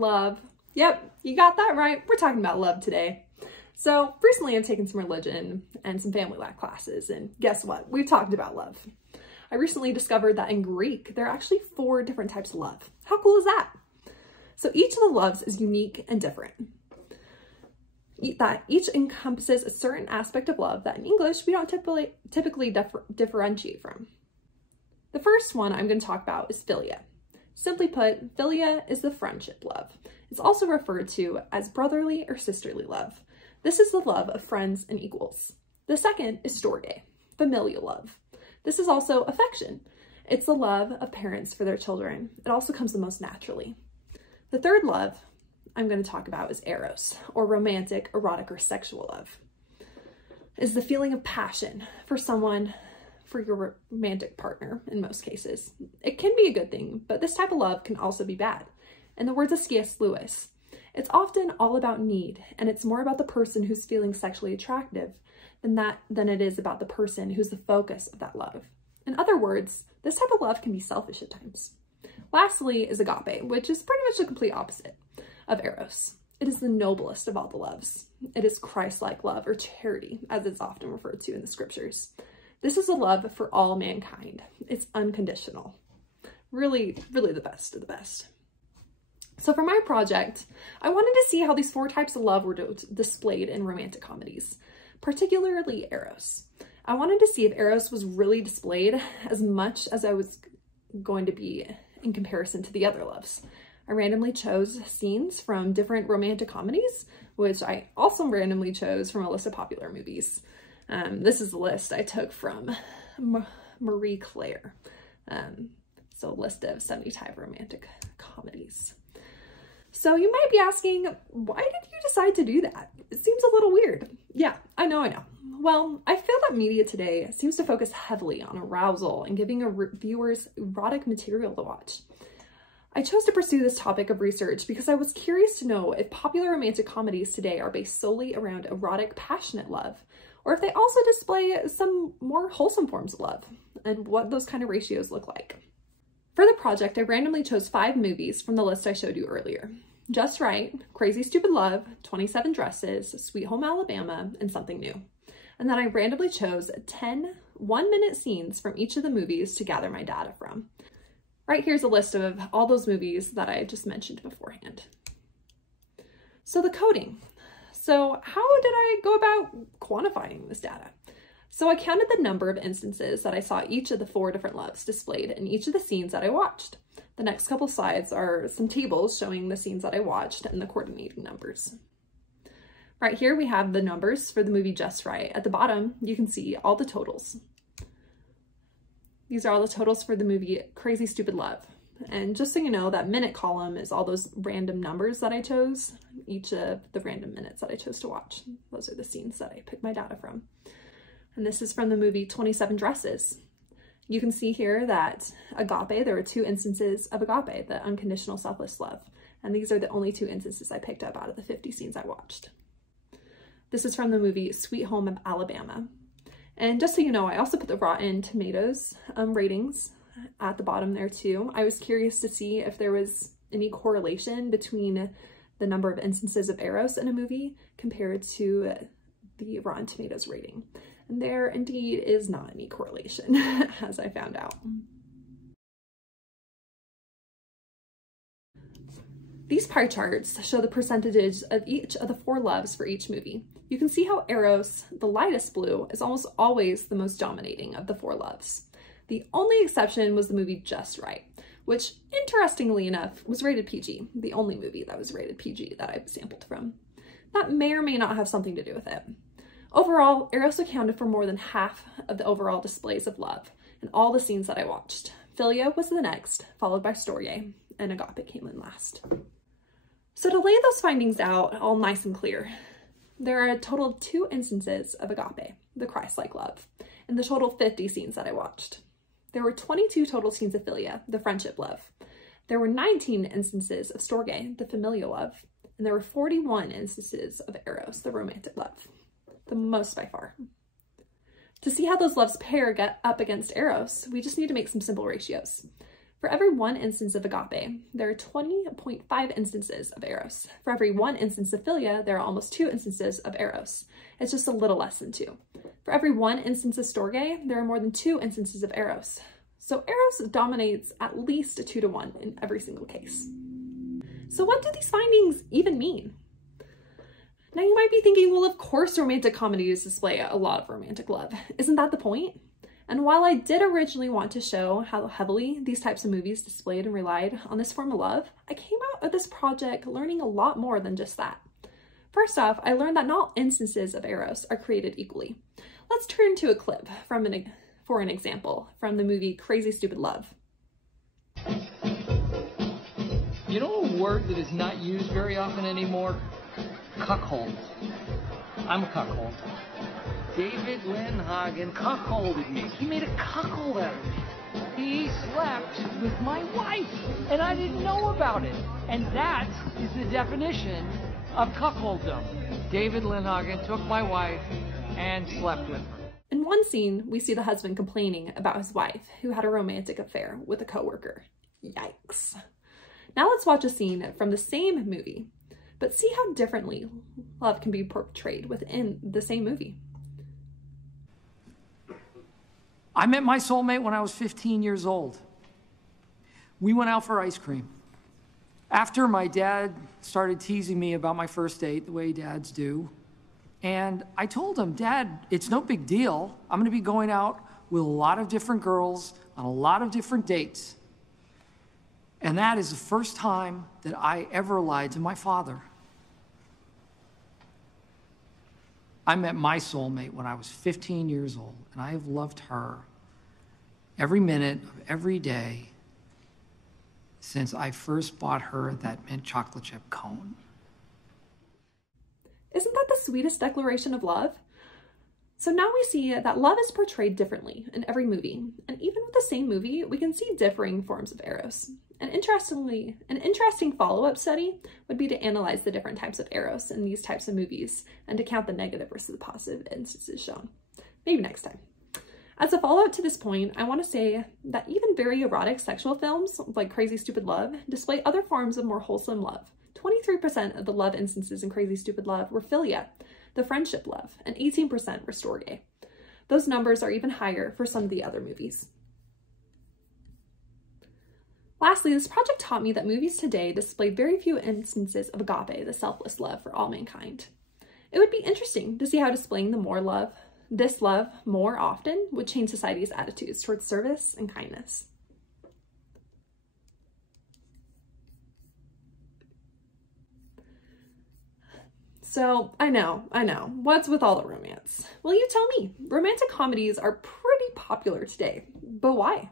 love. Yep, you got that right. We're talking about love today. So recently I've taken some religion and some family life classes, and guess what? We've talked about love. I recently discovered that in Greek, there are actually 4 different types of love. How cool is that? So each of the loves is unique and different. That each encompasses a certain aspect of love that in English we don't typically differentiate from. The first one I'm going to talk about is philia. Simply put, philia is the friendship love. It's also referred to as brotherly or sisterly love. This is the love of friends and equals. The second is storge, familial love. This is also affection. It's the love of parents for their children. It also comes the most naturally. The third love I'm going to talk about is eros, or romantic, erotic, or sexual love. It's the feeling of passion for someone, for your romantic partner in most cases. It can be a good thing, but this type of love can also be bad. In the words of C.S. Lewis, it's often all about need, and it's more about the person who's feeling sexually attractive than it is about the person who's the focus of that love. In other words, this type of love can be selfish at times. Lastly is agape, which is pretty much the complete opposite of eros. It is the noblest of all the loves. It is Christ-like love, or charity, as it's often referred to in the scriptures. This is a love for all mankind. It's unconditional. Really, really the best of the best. So for my project, I wanted to see how these 4 types of love were displayed in romantic comedies, particularly eros. I wanted to see if eros was really displayed as much as I was going to be in comparison to the other loves. I randomly chose scenes from different romantic comedies, which I also randomly chose from a list of popular movies. This is a list I took from Marie Claire. So a list of 75 romantic comedies. So you might be asking, why did you decide to do that? It seems a little weird. Yeah, I know. Well, I feel that media today seems to focus heavily on arousal and giving viewers erotic material to watch. I chose to pursue this topic of research because I was curious to know if popular romantic comedies today are based solely around erotic, passionate love, or if they also display some more wholesome forms of love, and what those kind of ratios look like. For the project, I randomly chose 5 movies from the list I showed you earlier. Just Right, Crazy Stupid Love, 27 Dresses, Sweet Home Alabama, and Something New. And then I randomly chose 10 one-minute scenes from each of the movies to gather my data from. Right here's a list of all those movies that I just mentioned beforehand. So the coding. So how did I go about quantifying this data? So I counted the number of instances that I saw each of the 4 different loves displayed in each of the scenes that I watched. The next couple slides are some tables showing the scenes that I watched and the coordinating numbers. Right here we have the numbers for the movie Just Right. At the bottom, you can see all the totals. These are all the totals for the movie Crazy Stupid Love. And just so you know, that minute column is all those random numbers that I chose, each of the random minutes that I chose to watch. Those are the scenes that I picked my data from. And this is from the movie 27 Dresses. You can see here that agape, there were 2 instances of agape, the unconditional selfless love. And these are the only 2 instances I picked up out of the 50 scenes I watched. This is from the movie Sweet Home Alabama. And just so you know, I also put the Rotten Tomatoes ratings at the bottom there too. I was curious to see if there was any correlation between the number of instances of eros in a movie compared to the Rotten Tomatoes rating. And there indeed is not any correlation, as I found out. These pie charts show the percentages of each of the 4 loves for each movie. You can see how eros, the lightest blue, is almost always the most dominating of the 4 loves. The only exception was the movie Just Right, which, interestingly enough, was rated PG, the only movie that was rated PG that I've sampled from. That may or may not have something to do with it. Overall, eros accounted for more than half of the overall displays of love in all the scenes that I watched. Philia was the next, followed by storge, and agape came in last. So to lay those findings out all nice and clear, there are a total of 2 instances of agape, the Christ-like love, in the total 50 scenes that I watched. There were 22 total scenes of philia, the friendship love. There were 19 instances of storge, the familial love, and there were 41 instances of eros, the romantic love, the most by far. To see how those loves pair get up against eros, we just need to make some simple ratios. For every 1 instance of agape, there are 20.5 instances of eros. For every 1 instance of philia, there are almost 2 instances of eros. It's just a little less than 2. For every 1 instance of storge, there are more than 2 instances of eros. So eros dominates at least 2 to 1 in every single case. So what do these findings even mean? Now you might be thinking, well, of course romantic comedies display a lot of romantic love. Isn't that the point? And while I did originally want to show how heavily these types of movies displayed and relied on this form of love, I came out of this project learning a lot more than just that. First off, I learned that not all instances of eros are created equally. Let's turn to a clip for an example from the movie Crazy Stupid Love. You know a word that is not used very often anymore? Cuckold. I'm a cuckold. David Lindhagen cuckolded me. He made a cuckold out of me. He slept with my wife, and I didn't know about it. And that is the definition of cuckolddom. David Lindhagen took my wife and slept with her. In one scene, we see the husband complaining about his wife, who had a romantic affair with a coworker. Yikes. Now let's watch a scene from the same movie, but see how differently love can be portrayed within the same movie. I met my soulmate when I was 15 years old. We went out for ice cream. After, my dad started teasing me about my first date, the way dads do. And I told him, Dad, it's no big deal. I'm gonna be going out with a lot of different girls on a lot of different dates. And that is the first time that I ever lied to my father. I met my soulmate when I was 15 years old, and I have loved her every minute of every day since I first bought her that mint chocolate chip cone. Isn't that the sweetest declaration of love? So now we see that love is portrayed differently in every movie, and even with the same movie, we can see differing forms of eros. And interestingly, an interesting follow-up study would be to analyze the different types of eros in these types of movies and to count the negative versus the positive instances shown. Maybe next time. As a follow-up to this point, I want to say that even very erotic sexual films like Crazy Stupid Love display other forms of more wholesome love. 23% of the love instances in Crazy Stupid Love were philia, the friendship love, and 18% were storge. Those numbers are even higher for some of the other movies. Lastly, this project taught me that movies today display very few instances of agape, the selfless love for all mankind. It would be interesting to see how displaying this love more often would change society's attitudes towards service and kindness. So, I know, what's with all the romance? Well, you tell me. Romantic comedies are pretty popular today, but why?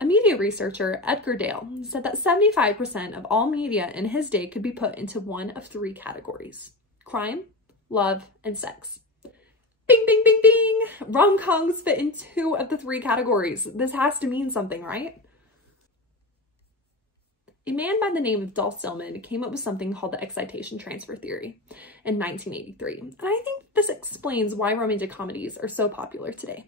A media researcher, Edgar Dale, said that 75% of all media in his day could be put into one of 3 categories: crime, love, and sex. Bing, bing, bing, bing! Rom-coms fit in 2 of the 3 categories. This has to mean something, right? A man by the name of Dolph Stillman came up with something called the excitation transfer theory in 1983. And I think this explains why romantic comedies are so popular today.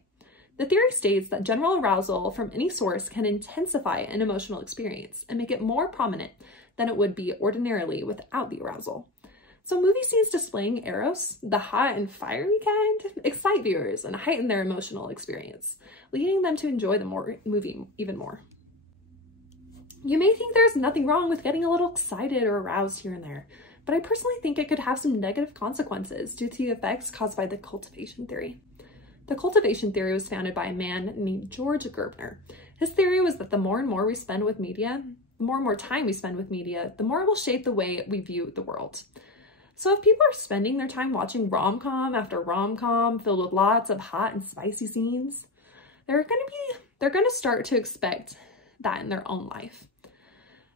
The theory states that general arousal from any source can intensify an emotional experience and make it more prominent than it would be ordinarily without the arousal. So movie scenes displaying eros, the hot and fiery kind, excite viewers and heighten their emotional experience, leading them to enjoy the movie even more. You may think there's nothing wrong with getting a little excited or aroused here and there, but I personally think it could have some negative consequences due to the effects caused by the cultivation theory. The cultivation theory was founded by a man named George Gerbner. His theory was that the more and more we spend with media, the more and more time we spend with media, the more it will shape the way we view the world. So if people are spending their time watching rom-com after rom-com filled with lots of hot and spicy scenes, they're going to start to expect that in their own life.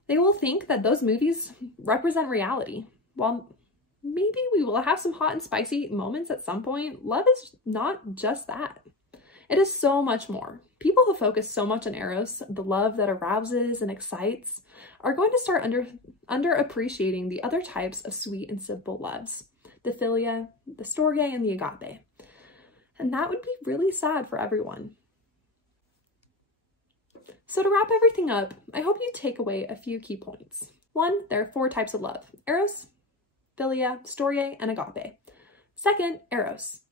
They will think that those movies represent reality. While maybe we will have some hot and spicy moments at some point, love is not just that. It is so much more. People who focus so much on eros, the love that arouses and excites, are going to start underappreciating the other types of sweet and simple loves, the philia, the storge, and the agape. And that would be really sad for everyone. So to wrap everything up, I hope you take away a few key points. 1, there are 4 types of love: eros, philia, storge, and agape. Second, eros.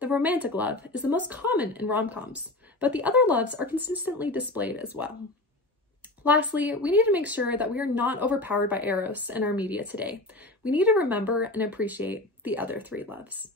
The romantic love is the most common in rom-coms, but the other loves are consistently displayed as well. Lastly, we need to make sure that we are not overpowered by eros in our media today. We need to remember and appreciate the other 3 loves.